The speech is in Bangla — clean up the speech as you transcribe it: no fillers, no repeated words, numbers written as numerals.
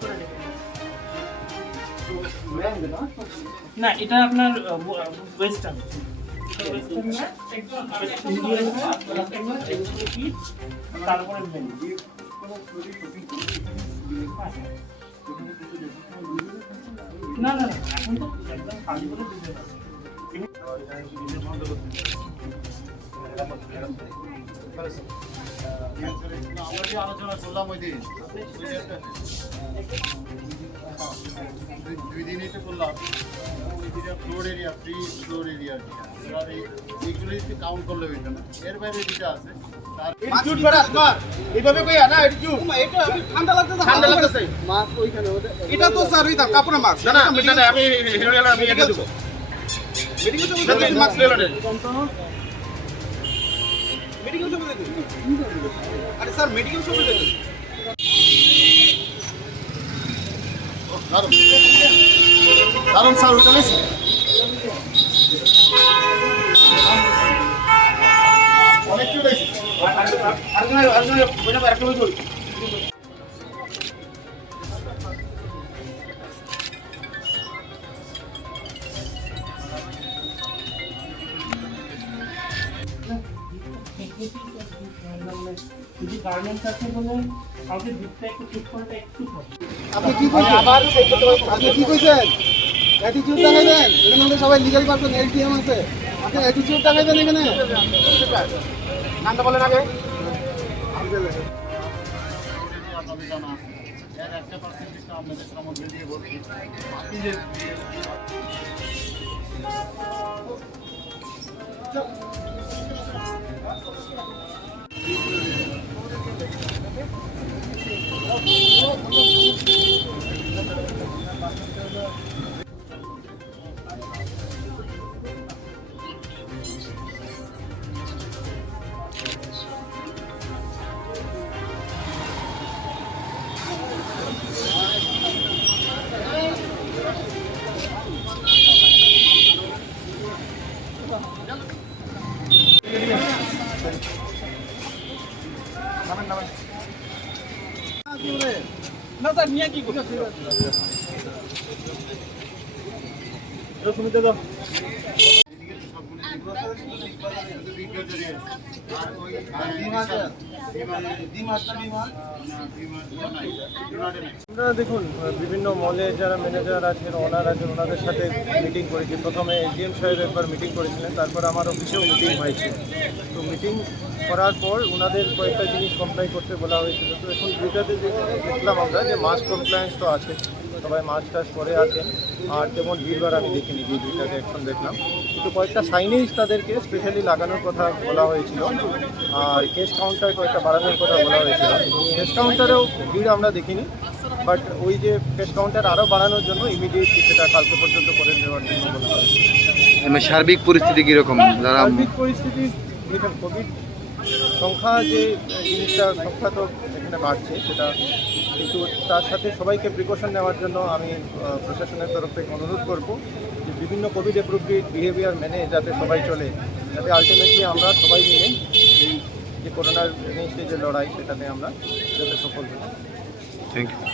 করে রেখে না, এটা আপনার ওয়েস্টার্ন তারপরে না না এখন তো একদম খালি করে দিতে হবে। আমরা যে আলোচনা করলাম ওই দিন 2 দিন এটা করলাম, floor area, free floor area, এইগুলো কাউন্ট করলে হইতো না। এর বাইরে যেটা আছে এইভাবে কইয়া না এটা ঠান্ডা লাগতেছে মাছ ওইখানে এটা তো স্যার ওই দাম কাপড়ে মাছ না না আমি আমি এটা দেব মেডিকেল শপে মাছ লইলো না মেডিকেল শপে দেব আরে স্যার মেডিকেল শপে দেব দারুন স্যার ওটা নিস অনেক কি হইছে যদি গার্মেন্টস আছে বলে কাউকে দিকটা একটু ঠিক করতে একটু হবে। আপনি কি কইছেন আপনি কি কইছেন অ্যাটিটিউড দেখাইবেন এখানে আমরা সবাই লিগ্যাল পারসন এলটিএম আছে আপনি অ্যাটিটিউড দেখাইবেন এখানে নামটা বলেন আগে আপনাদের জানা আছে এর একটা পার্সেন্টেজ আপনাদের সামগ্রী দিয়ে বলছি বাকি যে না স্যার নিয়ে কি করতে সুবিধা দাও আমরা দেখুন বিভিন্ন মলে যারা ম্যানেজার আছেন ওনার আছেন ওনাদের সাথে মিটিং করেছি। প্রথমে এসডিএম সাহেব একবার মিটিং করেছিলেন, তারপর আমার অফিসেও মিটিং হয়েছে। তো মিটিং করার পর ওনাদের কয়েকটা জিনিস কমপ্লাই করতে বলা হয়েছিল। তো এখন দুইটাতে দেখলাম আমরা যে মাস্ক কমপ্লায়েন্স তো আছে, সবাই মাস্ক টাস্ক পরে আছেন, আর তেমন ভিড়ভাড় আমি দেখিনি যে দুইটাতে এখন দেখলাম। কিন্তু কয়েকটা সাইনেজ তাদেরকে স্পেশালি লাগানোর কথা বলা হয়েছিল, আর ক্যাশ কাউন্টার কয়েকটা বাড়ানোর কথা বলা হয়েছিল। ক্যাশ কাউন্টারেও ভিড় আমরা দেখিনি, বাট ওই যে ক্যাশ কাউন্টার আরও বাড়ানোর জন্য ইমিডিয়েটলি সেটা কালকে পর্যন্ত করে দেওয়ার জন্য বলা হয়েছে। সার্বিক পরিস্থিতি কীরকম? সার্বিক পরিস্থিতি যেটা কোভিড সংখ্যা যে জিনিসটা সংখ্যা তো এখানে বাড়ছে সেটা, কিন্তু তার সাথে সবাইকে প্রিকশন নেওয়ার জন্য আমি প্রশাসনের তরফ থেকে অনুরোধ করব যে বিভিন্ন কোভিড অ্যাপ্রোপ্রিয়েট বিহেভিয়ার মেনে যাতে সবাই চলে, যাতে আলটিমেটলি আমরা সবাই মিলে এই যে করোনার এগেইনস্টে যে লড়াই সেটাতে আমরা যাতে সফল হই। Thank you.